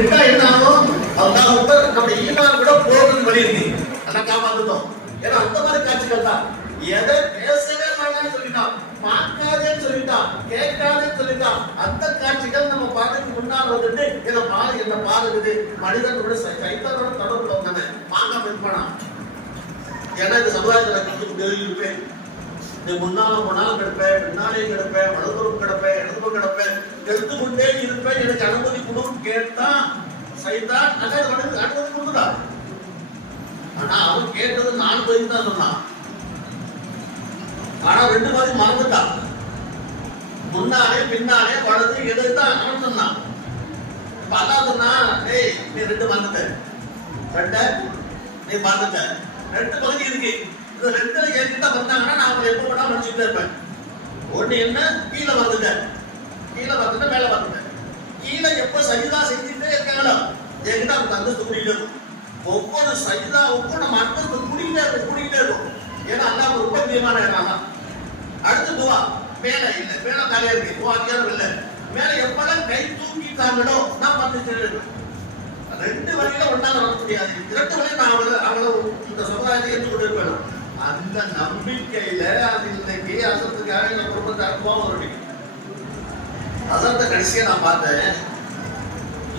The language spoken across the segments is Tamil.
விட்டா என்ன ஆகும்? அல்லாஹ் நம்ம ஈமான் கூட போகுதுன்னு வழி இருக்கு. அதை காப்பாத்துட்டோம். ஏன்னா அந்த மாதிரி காட்சிகள் தான். எதை பேசவே வேண்டாம்னு சொல்லிட்டான், பார்க்காதேன்னு சொல்லிட்டான், கேட்காதேன்னு சொல்லிட்டான். அந்த காட்சிகள் நம்ம பார்த்துக்கு முன்னால் வந்துட்டு என்ன பாரு என்ன பாருக்குது. மனிதனோட சைத்தானோட தொடர்புல வந்தாங்க பார்க்காம இருப்பானா? ஏன்னா இந்த சமுதாயத்தில் கற்றுக்கிட்டு இருப்பேன். நீ முன்னாலும் போனாலும் கிடப்பேன், பின்னாலேயும் கிடப்பேன், வலதுபுறம் கிடப்பேன், இடதுபுறம் கிடப்பேன், எடுத்து கொண்டே இருப்பேன், எனக்கு அனுமதி கொடுக்கும் கேட்டா சைத்தான் அனுமதி கொடுத்துடா. ஆனா அவன் கேட்டது 4 பதில் தான் சொன்னான். ஆனா 2 பதில் மறந்துட்டான். முன்னாலே பின்னாலே வலது இடது தான் அவன் சொன்னான். பார்த்தா சொன்னா, டேய் நீ 2 மறந்துட்ட, 2 நீ மறந்துட்ட, 2 பகுதி இருக்கு. இந்த 2ல என்கிட்ட வந்தாங்கன்னா நான் அவங்களை எப்போ வேணா நினைச்சுட்டே இருப்பேன். ஒண்ணு என்ன, கீழே வந்துட்டேன், கீழே வந்துட்டேன், மேல வந்துட்டேன். கீழே எப்ப சஜிதா செஞ்சுட்டே இருக்காங்களோ என்கிட்ட அவங்க அந்தஸ்து கூட்டிகிட்டே இருக்கும். ஒவ்வொரு சஜிதாவுக்கும் நம்ம அந்தஸ்து கூட்டிகிட்டே இருக்கும். ஏன்னா அல்லாஹ் ரொம்ப பிரியமான இடம். அடுத்து துவா, மேல இல்லை, மேல காலையா இருக்கு, துவா அதிகாரம் இல்லை. மேல எப்பெல்லாம் கை தூக்கிட்டாங்களோ நான் வந்துட்டே இருக்கேன். 2 வழியில ஒன்னால வர முடியாது. 2 வழியில நான் அவளை இந்த சமுதாயத்தை ஏற்றுக்கொண்டு இருப்பேன். அந்த நம்பிக்கையில அது இன்னைக்கு அசத்துக்காக என் குடும்பத்தை அனுபவம் வருவீங்க. அசத்தை கடைசியா நான் பார்த்தேன்.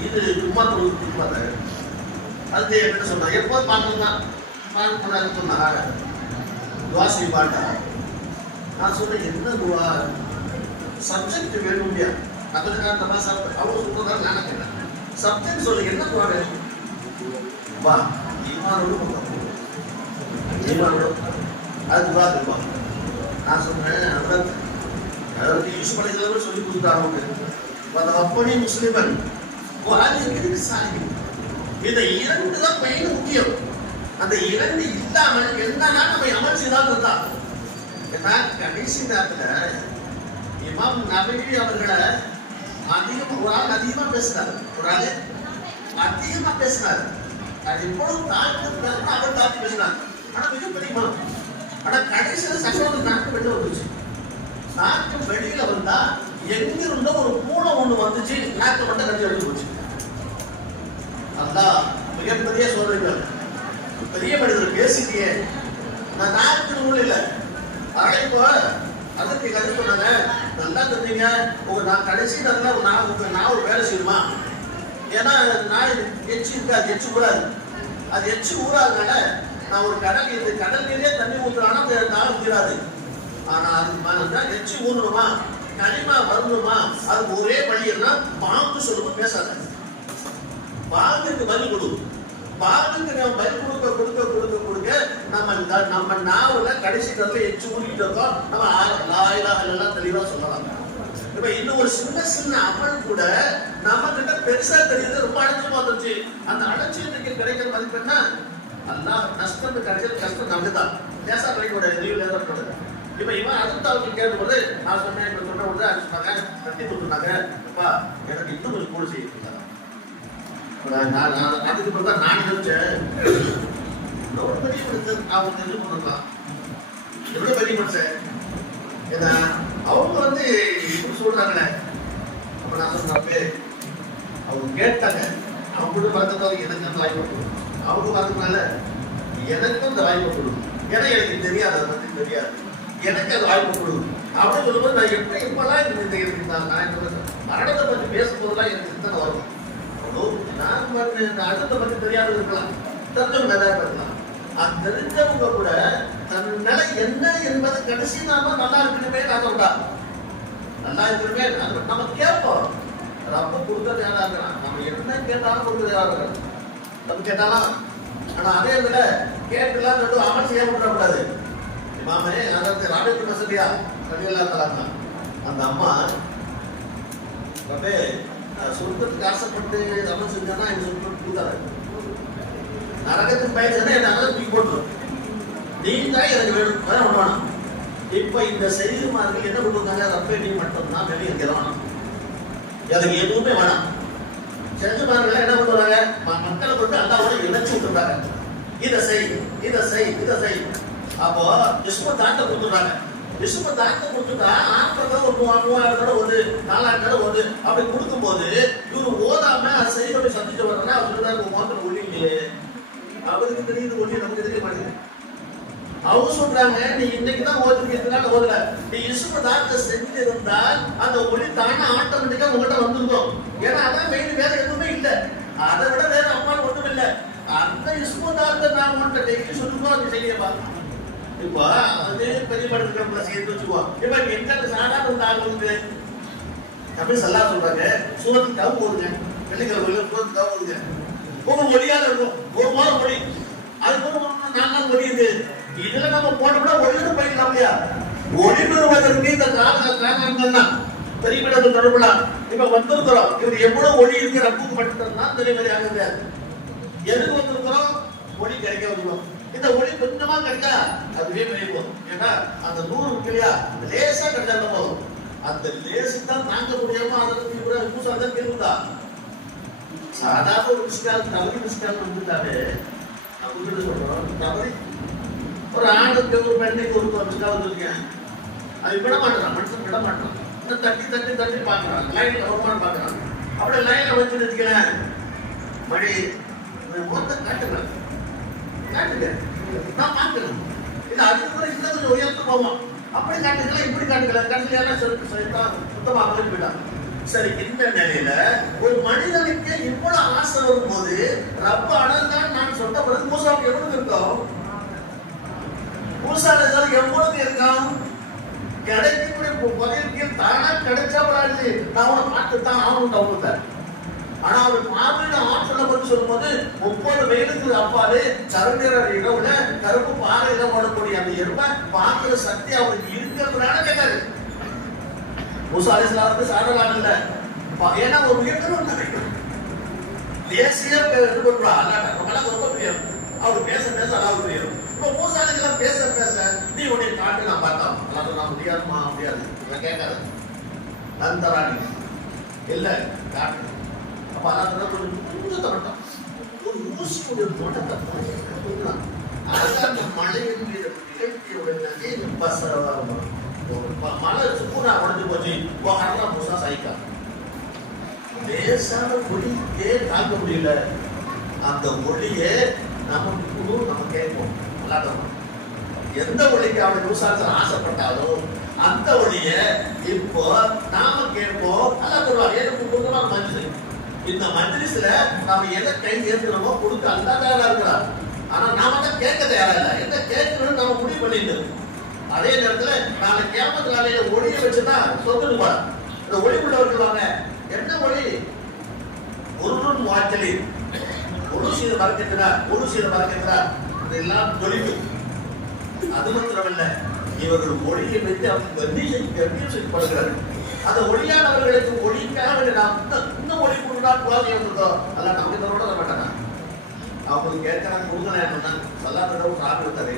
இது சும்மா பார்த்தேன். அது என்ன சொன்னா, எப்போது பார்க்கணும் சொன்னாங்க துவாசி பாட்டா. நான் சொன்னேன் என்ன துவா, சப்ஜெக்ட் வேணும் இல்லையா? அவங்க சொல்றதா நான் கேட்டேன். சப்ஜெக்ட் சொல்லு, என்ன துவா வேணும்? வா ஈமானோடு அது துவா திருப்பா. நான் சொன்னேன் அதாவது யூசுப் அலைஹிஸ்ஸலாம் சொல்லி கொடுத்தாங்க அவங்க அப்படி முஸ்லிமன் சாஹிப். இந்த 2 தான் மெயின் முக்கியம். அந்த 2 இல்லாமல் என்னன்னா நம்ம அமல் செய்தால் இருந்தா. ஏன்னா கடைசி நேரத்துல இமாம் நபவி அவர்களை ஒரு ஆள் அதிகமா பேசினார். அது இப்பொழுது அவர் தாக்கி பேசினார். ஆனா மிகப்பெரிய ஆனா கடைசியில சகோதரர் நாட்டு வெளியில வந்துச்சு. நாட்டு வெளியில வந்தா எங்கிருந்த ஒரு பூனை ஒண்ணு வந்துச்சு, நாட்டு மட்டும் கட்டி எடுத்து போச்சு. அதான் மிகப்பெரிய சோதனைகள். பெரிய மனிதர் பேசிட்டியே, நான் நாட்டு நூல் இல்லை அழைப்போ அதற்கு கதை சொன்னாங்க. நல்லா தெரிஞ்சீங்க, நான் கடைசி நேரத்தில் நான் ஒரு வேலை செய்யுமா? ஏன்னா நாய் எச்சு இருக்காது, எச்சு கூடாது. அது எச்சு ஊறாதனால நான் ஒரு கடல் நீரே தண்ணி ஊற்றுறானா அந்த நாள் தீராது. ஆனா அதுக்கு எச்சு ஊறணுமா, கனிமா வரணுமா, அதுக்கு ஒரே வழி என்ன, பாம்பு சொல்லுவோம் பேசாத. பாம்புக்கு பலி கொடு. பாம்புக்கு நம்ம பலி கொடுக்க நம்ம நாவல கடைசி நேரத்தில் எச்சு ஊறிட்டு இருக்கோம். நம்ம எல்லாம் தெளிவா சொல்லலாம். இப்ப இன்னும் ஒரு சின்ன அமல் கூட நம்ம கிட்ட பெருசா தெரியுது, ரொம்ப அலட்சியமா வந்துருச்சு. அந்த அலட்சியத்துக்கு கிடைக்கிற மதிப்பு என்ன? அல்லாஹ் நஷ்டம் கிடைச்சது, கஷ்டம் நமக்குதான். லேசா கிடைக்கூட லீவ் லேசா கிடையாது. இப்ப இவன் அதுக்கு கேட்கும்போது நான் சொன்னேன், இப்ப சொன்ன உடனே அது சொன்னாங்க, கட்டி கொடுத்துருந்தாங்க. அப்பா எனக்கு இன்னும் கொஞ்சம் கூட செய்ய அதுக்கு பிறகு தான் நான் நினைச்சேன், எவ்வளவு பெரிய மனுஷன் அவங்க தெரிஞ்சு பண்ணலாம், எவ்வளவு பெரிய மனுஷன். ஏன்னா அவங்க சொல்றாங்களே. அப்ப நான் சொன்னப்பே அவங்க கேட்டாங்க, அவங்க பார்த்ததால எனக்கு அந்த வாய்ப்பு கொடுக்கும், அவங்க பார்த்ததுனால எனக்கும் அந்த வாய்ப்பு கொடுக்கும். ஏன்னா எனக்கு தெரியாது, அதை பத்தி தெரியாது, எனக்கு அந்த வாய்ப்பு கொடுக்கும் அப்படின்னு சொல்லும்போது நான் எப்பெல்லாம் மரணத்தை பற்றி பேசும்போதுலாம் எனக்கு சிந்தனை வரும். நான் அடுத்த பற்றி தெரியாது இருக்கலாம், தெரிஞ்சவங்க நிறைய இருக்கலாம். அது தெரிஞ்சவங்க கூட தன் நிலை என்ன என்பது கடைசி நாம நல்லா இருக்கணுமே நாம நல்லா இருக்கணுமே நம்ம கேட்போம். ரப்ப கொடுத்தது யாரா இருக்கலாம், நம்ம என்ன கேட்டாலும் கொடுத்தது யாரா இருக்கலாம், நம்ம கேட்டாலும். ஆனா அதே விட கேட்டுலாம் சொல்லிட்டு அமல் செய்ய விடக்கூடாது. இமாமே அதாவது ராபிக் மசதியா கல்வியெல்லாம் அந்த அம்மா சொர்க்கத்துக்கு ஆசைப்பட்டு அமல் செஞ்சா எனக்கு சொர்க்கம் கொடுத்தாரு. நரகத்துக்கு பயந்துன்னா என் நரகத்தை தூக்கி போட்டுரும். நீ தான் எனக்கு வேணும், வேற ஒண்ணு வேணும். இப்ப இந்த செய்திமார்கள் என்ன கொடுத்தாங்க, ரப்பே நீ மட்டும்தான் வெளியே கிளம்பணும், எனக்கு எதுவுமே வேணாம். செஞ்சுமார்கள் என்ன பண்ணுவாங்க, மக்களை கொண்டு அல்லாவோட இணைச்சு விட்டுறாங்க. இதை செய், இதை செய், இதை செய். அப்போ விஸ்வ தாக்க கொடுத்துறாங்க. விஸ்வ தாக்க கொடுத்துட்டா ஆட்கள் ஒரு 3000 தடவை வருது, 4000 தடவை வருது. அப்படி கொடுக்கும் போது இவரு ஓதாம அதை சரி பண்ணி சந்திச்சு தெரியுது, ஒளி நமக்கு தெரிய மாட்டேங்குது. அவங்க சொல்றாங்க, நீ இன்னைக்கு தான் ஓதுறதுனால ஓதல, நீ இசுமதாரத்தை செஞ்சிருந்தால் அந்த ஒளி தானே ஆட்டோமேட்டிக்கா உங்ககிட்ட வந்துருக்கும். ஏன்னா அதான் மெயின், வேற எதுவுமே இல்லை, அதை விட வேற அம்மாவும் ஒன்றும் இல்லை. அந்த இசுமதாரத்தை நான் உன்கிட்ட டெய்லி சொல்லுவோம், அது செய்யப்பா. இப்போ அது பெரிய படத்துக்கு சேர்த்து வச்சுக்குவோம். இப்ப எங்க சாதாரண ஒரு ஆள் வந்து அப்படி சொல்லா சொல்றாங்க, சூரத்து தவ போதுங்க, வெள்ளிக்கிழமை சூரத்து தவ போதுங்க, ஒரு மொழியால இருக்கும், ஒரு மாதம் மொழி, அதுக்கு ஒரு 4 நாள் மொழி இருக்கு. இதுல நம்ம போனோம்னா ஒளிந்து போயிடலாம் இல்லையா? ஒளி பெறுவதற்கு இந்த காரணம் பெரிய படத்துக்கு தொடர்புலாம் இப்ப வந்திருக்கிறோம். இவர் எவ்வளவு ஒளி இருக்கு ரப்புக்கு மட்டும்தான் தெளிவரை ஆகுது. எதுக்கு வந்திருக்கிறோம்? ஒளி கிடைக்க வந்துடும். இந்த ஒளி கொஞ்சமா கிடைச்சா அதுவே பெரியவோம். ஏன்னா அந்த 100 இருக்கு இல்லையா, லேசா கிடைச்சா போதும். அந்த லேசு தான் தாங்க முடியாம அதை பூசாதான் கேள்விதா. சாதாரண ஒரு விஷயம் தவறி விஷயம் வந்துட்டாவே நான் உங்ககிட்ட சொல்றோம், தவறி ஒரு ஆணுக்கு ஒரு பெண்ணுக்கு ஒரு வந்துருக்கேன், அது விட மாட்டேறான், மனுஷன் விட மாட்டான். இன்னும் தட்டி தட்டி தட்டி பாக்குறான், லைன்ல வருமானம் பாக்குறான். அப்படியே லைன்ல வச்சு வச்சுக்கிறேன், மழை மொத்த காட்டுறேன் காட்டுங்க, நான் பார்க்கிறேன். இது அதுக்கு கூட இன்னும் கொஞ்சம் உயர்த்து போவோம். அப்படி காட்டுக்கலாம், இப்படி காட்டுக்கலாம், கடைசியான சுத்தமாக போயிட்டான். சரி, இந்த நிலையில ஒரு மனிதனுக்கு இவ்வளவு ஆசை வரும்போது ரப்ப அடர்ந்தான் நான் சொன்ன பிறகு மூசாவுக்கு எவ்வளவு இருக்கும்? மூசால எவ்வளவு இருக்கான்? கிடைக்கக்கூடிய பதவிக்கு தானா கிடைச்சவளாச்சு, நான் அவனை பார்த்துத்தான் ஆகணும் அவங்க. ஆனா அவர் மாவீட ஆற்றலை பற்றி சொல்லும்போது 30 வயதுக்கு அப்பாலே சரநிற இரவுல கருப்பு பாறையில ஓடக்கூடிய அந்த எருமை பார்க்கிற சக்தி அவருக்கு இருக்கிறதுனால கேட்காது. மூசா அலைஹிஸ்ஸலாம் சாதாரண இல்ல, ஏன்னா ஒரு உயர்த்தணும் நினைக்கணும். தேசிய இது பண்ணுவா அல்லாஹ் ரொம்ப பிரியம், அவர் பேச பேச அல்லாஹ் பிரியம். இப்போ மூசா அலைஹிஸ்ஸலாம் பேச பேச நீ உன்னை காட்டு நான் பார்த்தோம், அல்லாஹ் நான் முடியாதுமா முடியாது கேட்காது, நந்தராணி இல்ல காட்டு. அப்ப அல்லாஹ் கொஞ்சம் தரட்டும், ஒரு ஊசியுடைய தோட்டத்தை அந்த மழையின் மீது நிகழ்ச்சியுடைய மழை சுக்குனா உடஞ்சு போச்சு, மூசா சைக்கா லேசான ஒளியே தாங்க முடியல. அந்த ஒளியே நமக்கு நம்ம கேட்போம். எந்த ஒளிக்கு அவன் மூசாசன் ஆசைப்பட்டாலும் அந்த ஒளிய இப்போ நாம கேட்போம். அல்லா சொல்லுவாங்க, மஞ்சள் இந்த மஜ்லிஸ்ல நாம எதை கை ஏற்கிறோமோ கொடுக்க அல்லா தயாரா இருக்கிறார். ஆனா நாம தான் கேட்க தயாரா இல்லை, என்ன கேட்கணும்னு நாம முடிவு பண்ணிட்டு. அதே நேரத்துல நாம கியாமத் நாளையில ஒளியை வச்சுதான் சொத்துடுவாங்க. இந்த ஒளி உள்ளவர்கள் வாங்க, என்ன ஒளி? ஒரு வாய்ச்சலி ஒரு சீத மறக்கிறார், ஒரு சீத மறக்கிறார், இதெல்லாம் தொழிக்கும். அது மாத்திரமல்ல, இவர்கள் ஒளியை வைத்து அவங்க கண்ணியம் செய்யப்படுகிறார்கள். அந்த ஒளியானவர்களுக்கு ஒளிக்காக நாம் இன்னும் ஒளி கொடுக்கலாம் துவாசி வந்திருக்கோம். அல்ல நம்ம இதோட மாட்டாங்க, அவங்களுக்கு கேட்கறாங்க கொடுக்கணும். சொல்லாத சாப்பிடுத்தாரு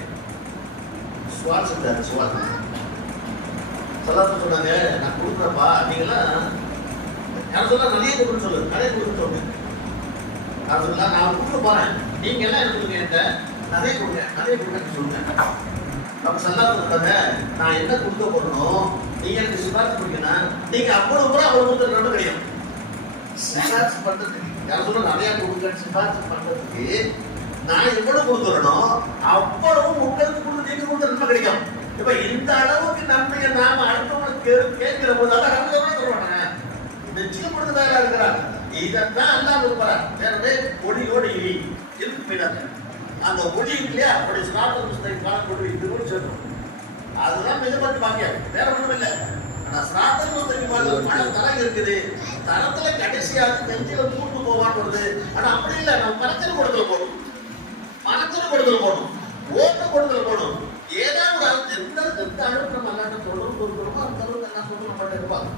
சுவால் செஞ்சாரு, சுவால் சொல்லாத சொன்னாங்க, நான் கொடுக்குறப்பா நீங்களாம் யாரும் சொல்ல நிறைய கொடுன்னு சொல்லு, நிறைய கொடுன்னு சொல்லுங்க. நான் சொல்ல நான் கொடுக்க போறேன், நீங்க எல்லாம் எனக்கு கொடுங்க, நிறைய கொடுங்க, நிறைய கொடுங்கன்னு சொல்லுங்க. அப்ப சொல்லாத சொல்றாங்க, நான் என்ன கொடுக்க போறணும், நீங்க எனக்கு சிபாரிசு பண்ணீங்கன்னா நீங்க அவ்வளவு கூட அவ்வளவு ரெண்டு கிடையாது. சிபாரிசு பண்றதுக்கு யாரும் சொல்ல நிறைய கொடுங்க, சிபாரிசு பண்றதுக்கு நான் எவ்வளவு கொடுக்குறனோ அவ்வளவு உங்களுக்கு கொடுத்து நீங்க கொடுத்த நன்மை கிடைக்கும். இப்ப இந்த அளவுக்கு நன்மையை நாம அடுத்தவங்களுக்கு கேட்கிற போது அதான் நன்மை சொல்லுவாங்க, நிச்சயம் கொடுத்ததாக இருக்கிறாங்க. இதைத்தான் எல்லாம் இருப்பார். வேறவே ஒளியோடு இருக்கு போயிடாது. அந்த ஒளி இல்லையா, அப்படி ஸ்நாட்டம் கொண்டு இது கூட சொல்லணும். அதுதான் மிகப்பட்டு பாக்கியம், வேற ஒன்றும் இல்லை. ஆனா ஸ்நாட்டம் பல தரம் இருக்குது, தரத்துல கடைசியாக நெஞ்சில கூட்டு போவான்னு. ஆனா அப்படி இல்லை, நம்ம பணத்தில் கொடுத்துல போகணும், பணத்தில் கொடுத்துல போகணும், ஓட்டு கொடுத்துல போகணும். ஏதாவது ஒரு எந்த அளவுக்கு நம்ம அல்லாட்ட தொடர்பு கொடுக்குறோமோ அந்த அளவுக்கு என்ன சொல்லணும் நம்மகிட்ட இருப்பாங்க.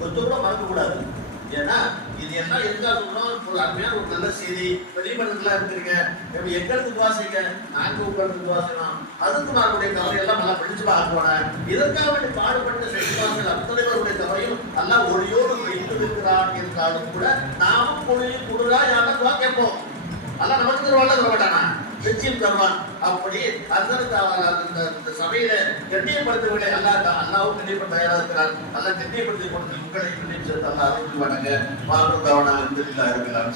கொஞ்சம் கூட மறக்க கூடாது. ஏன்னா இது எல்லாம் எதுக்காக சொல்லணும், ஒரு அருமையான ஒரு நல்ல செய்தி. வெளிமனதுலாம் இருக்கிறீங்க, எங்களுக்கு துவாசிங்க, நாங்க உங்களுக்கு துவாசனம், அதுக்கு நம்மளுடைய கவலையெல்லாம் நல்லா படிச்சு பார்க்கணும். இதற்காக வேண்டி பாடுபட்ட செய்வார்கள் அத்தனைவருடைய கவலையும் எல்லாம் ஒளியோடு வைத்திருக்கிறான் என்றாலும் கூட நாமும் ஒளியும் கொடுறா யாரும் துவா கேட்போம். எல்லாம் நமக்கு தருவாங்க, தர மாட்டானா, நிச்சயம் தருவான். அப்படி அந்த சபையில கண்ணியப்படுத்தவில்லை, அல்லாவும் கண்ணியப்படுத்த தயாரா இருக்கிறார். அல்ல கண்ணியப்படுத்தி கொண்டு உங்களை கண்ணியம் சேர்த்து அல்ல அறிவித்து வணங்க வாழ்க்கை இருக்கிறார்.